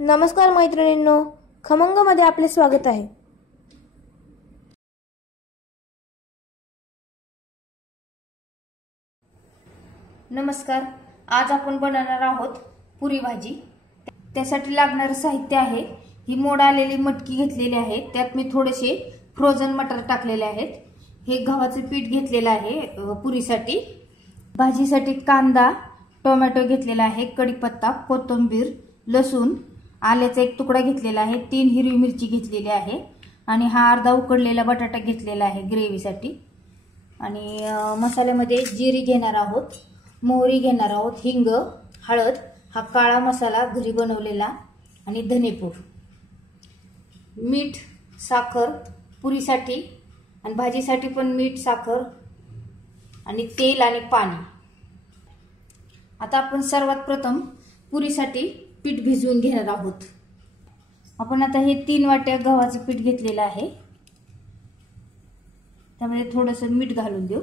नमस्कार मैत्रिणींनो, खमंगमध्ये आपले स्वागत आहे। नमस्कार, आज आपण बनवणार आहोत पुरी भाजी। त्यासाठी लागणारे साहित्य आहे, ही मोड आलेली मटकी घेतलेली आहे, त्यात मी थोडेसे फ्रोझन मटर टाकलेले आहेत। हे गव्हाचे पीठ घेतलेले आहे पुरीसाठी। भाजीसाठी कांदा, टोमॅटो घेतलेला आहे, कढीपत्ता, कोथिंबीर, लसूण, आल्याचा एक तुकडा घेतलेला आहे, 3 हिरवी मिरची घेतलेली आहे आणि हा अर्धा उकडलेला बटाटा घेतलेला आहे ग्रेव्हीसाठी। आणि मसाल्यामध्ये जिरे घेणार आहोत, मोहरी घेणार आहोत, हिंग, हळद, हा काळा मसाला घरी बनवलेला आणि धनेपूड, मीठ, साखर पुरीसाठी आणि भाजीसाठी पण मीठ, साखर आणि तेल आणि पाणी। आता आपण सर्वात प्रथम पुरीसाठी पीठ भिजवून घेणार आहोत। आपण आता हे 3 वाट्या गव्हाचे पीठ घेतलेले आहे, त्यामध्ये थोडंसं मीठ घालून देऊ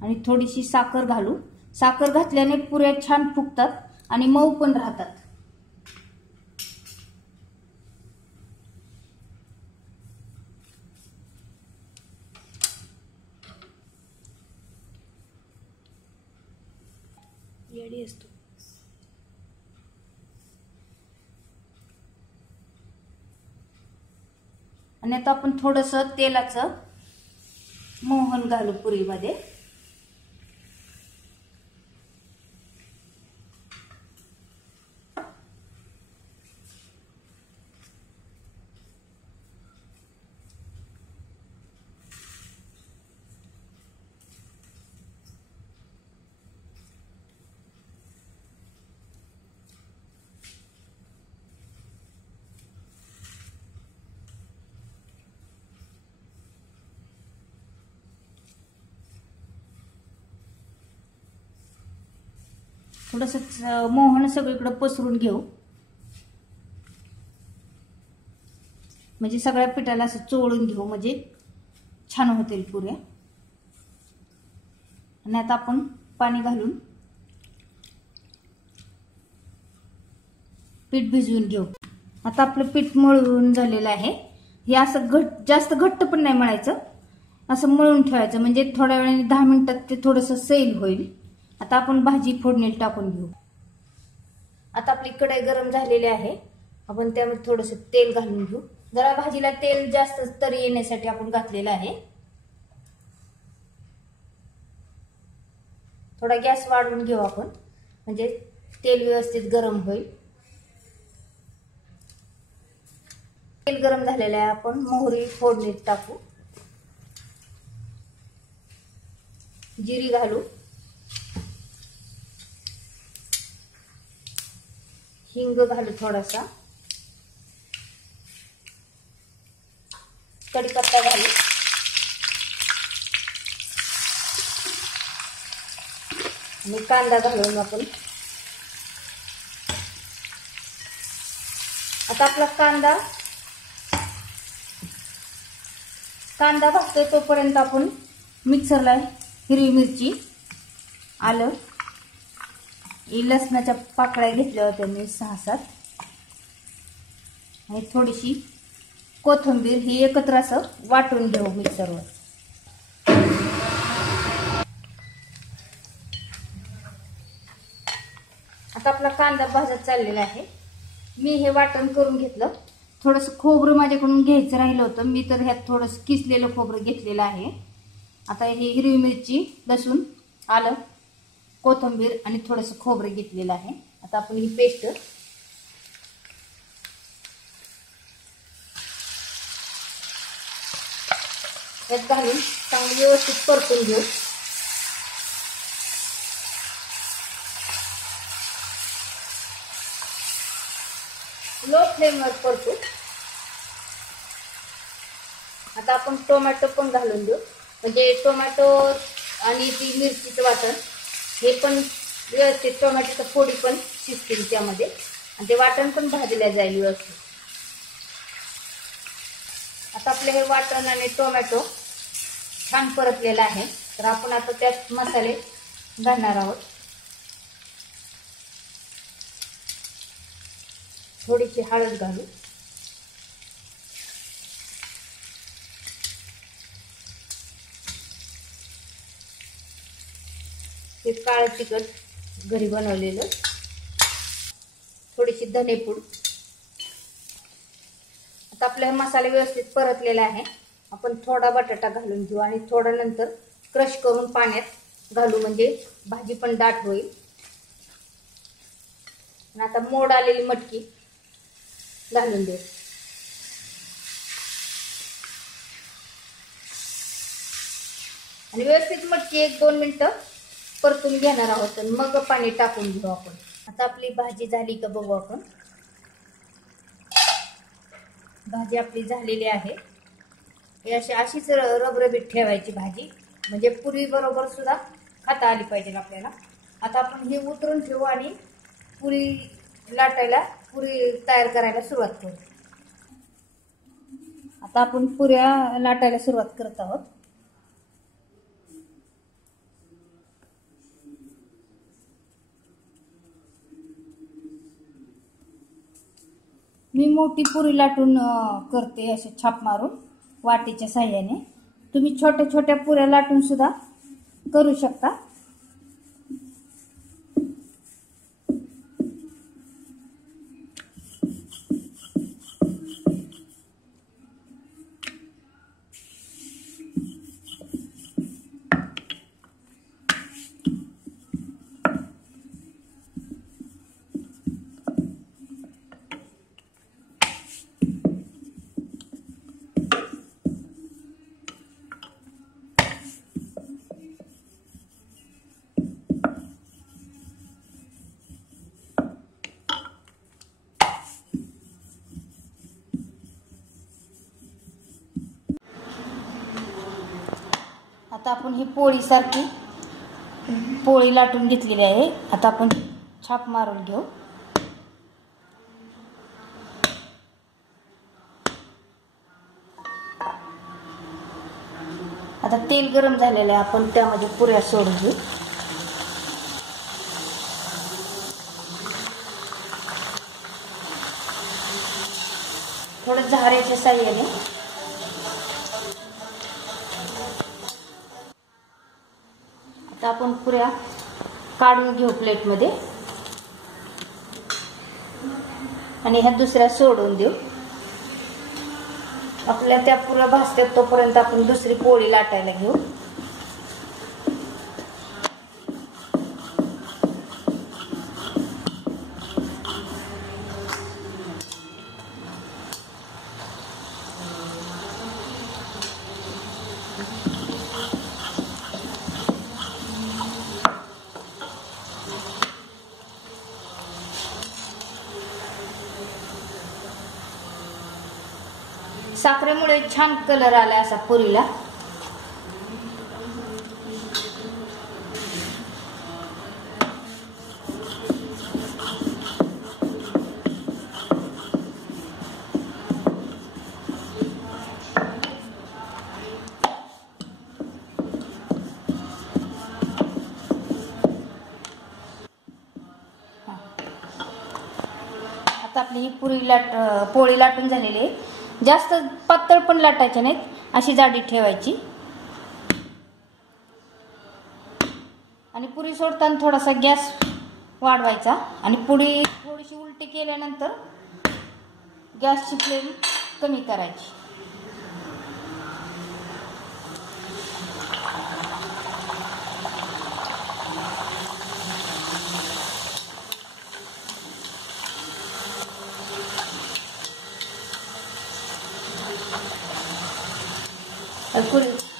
आणि थोडीशी साखर घालू। साखर घातल्याने पुऱ्या छान फुगतात आणि मऊ पण राहतात। येडी असतो। आणि आता आपण थोडंसं तेलाचं मोहन घालू पुरीमध्ये। थोडंसं मोहन सगळीकडे पसरून घेऊ, म्हणजे सगळ्या पिठाला असं चोळून घेऊ, म्हणजे छान होतील पुऱ्या। आणि आता आपण पाणी घालून पीठ भिजवून घेऊ। आता आपलं पीठ मळून झालेलं आहे। हे असं जास्त घट्ट पण नाही मळायचं, असं मळून ठेवायचं, म्हणजे थोड्या वेळाने 10 मिनिटात ते थोडंसं सैल होईल। आता आपण भाजी फोडणीला टाकून घेऊ। आता आपली कढई गरम झालेली आहे, आपण त्यामध्ये थोडंसं तेल घालून घेऊ। जरा भाजीला तेल जास्त तरी येण्यासाठी आपण घातलेलं आहे। थोडा गॅस वाढवून घेऊ आपण, म्हणजे तेल व्यवस्थित गरम होईल। तेल गरम झालेलं आहे, आपण मोहरी फोडणीत टाकू, जिरी घालू, हिंग घालू थोडासा, कढीपत्ता घालू आणि कांदा घालून आपण आता आपला कांदा भाजतोय तोपर्यंत आपण मिक्सरला हिरवी मिरची, आलं, लसणाच्या पाकळ्या घेतल्या होत्या मी 6-7 आणि थोडीशी कोथिंबीर, ही एकत्र असं वाटून घेऊ मिक्सरवर। आता आपला कांदा भाजत चाललेला आहे। मी हे वाटण करून घेतलं, थोडंसं खोबरं माझ्याकडून घ्यायचं राहिलं होतं, मी तर ह्यात थोडंसं किसलेलं खोबरं घेतलेलं आहे। आता हे हिरवी मिरची, लसूण, आलं, कोथिंबीर आणि थोडंसं खोबरं घेतलेलं आहे। आता आपण ही पेस्ट यात घालून चांगली व्यवस्थित परतून घेऊ। लो फ्लेमवर परतू। आता आपण टोमॅटो पण घालून देऊ, म्हणजे टोमॅटो आणि ती मिरचीचं वाटण हे पण व्यवस्थित, टोमॅटोची फोडी पण शिजतील त्यामध्ये आणि ते वाटण पण भाजले जाईल व्यवस्थित। आता आपले हे वाटण आणि टोमॅटो छान परतलेला आहे, तर आपण आता त्यात मसाले घालणार आहोत। थोडीशी हळद घालू. हे काळं तिखट घरी बनवलेलं. थोडीशी धनेपूड. आता आपले मसाले व्यवस्थित परतलेले आहे. आपण थोडा बटाटा घालून घेऊ आणि थोडा नंतर क्रश करून पाण्यात घालू, म्हणजे भाजी पण दाट होईल. आणि आता मोड आलेली मटकी घालून देऊ. आणि व्यवस्थित मटकी 1-2 मिनिटं परतून घेणार आहोत आणि मग पाणी टाकून घेऊ आपण. आता आपली भाजी झाली का बघू आपण. भाजी आपली झालेली आहे. हे अशीच रबरबीत ठेवायची भाजी, म्हणजे पुरी बरोबर सुद्धा खाता आली पाहिजे आपल्याला. आता आपण हे उतरून ठेवू आणि पुरी लाटायला, पुरी तयार करायला सुरुवात करू. आता आपण पुऱ्या लाटायला सुरुवात करत आहोत. मी मोठी पुरी लाटून करते असे छाप मारून वाटीच्या साह्याने. तुम्ही छोट्या छोट्या पुऱ्या लाटून सुद्धा करू शकता. आता आपण ही पोळीसारखी पोळी लाटून घेतलेली आहे. आता आपण छाप मारून घेऊ. आता तेल गरम झालेलं आहे, आपण त्यामध्ये पुऱ्या सोडून घेऊ. थोडं झाऱ्याच्या साह्याने आता आपण पुऱ्या काढून घेऊ प्लेटमध्ये आणि ह्या दुसऱ्या सोडून देऊ. आपल्या त्या पुऱ्या भाजतात तोपर्यंत आपण दुसरी पोळी लाटायला घेऊ. साखरेमुळे छान कलर आला असा पुरीला. आता आपली ही पोळी लाटून झालेली आहे. जास्त पातळ पण लाटायचे नाहीत, अशी जाडी ठेवायची. आणि पुरी सोडताना थोडासा गॅस वाढवायचा आणि पुरी थोडीशी उलटी केल्यानंतर गॅसची फ्लेम कमी करायची.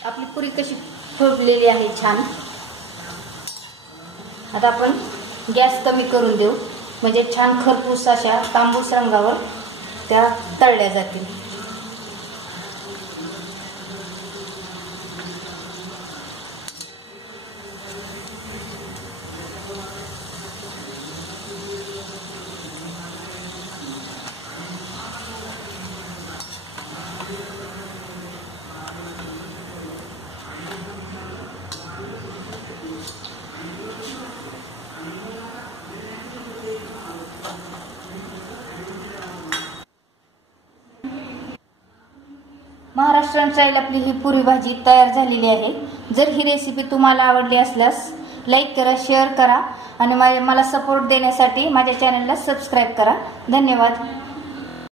आपली पुरी कशी फुगलेली आहे छान. आता आपण गॅस कमी करून देऊ, म्हणजे छान खरपूस अशा तांबूस रंगावर त्या तळल्या जातील. महाराष्ट्रीयन स्टाईल आपली ही पुरी भाजी तयार झालेली आहे। जर ही रेसिपी तुम्हाला आवडली असल्यास लाईक करा, शेअर करा आणि मला सपोर्ट देण्यासाठी माझ्या चॅनलला सबस्क्राईब करा। धन्यवाद।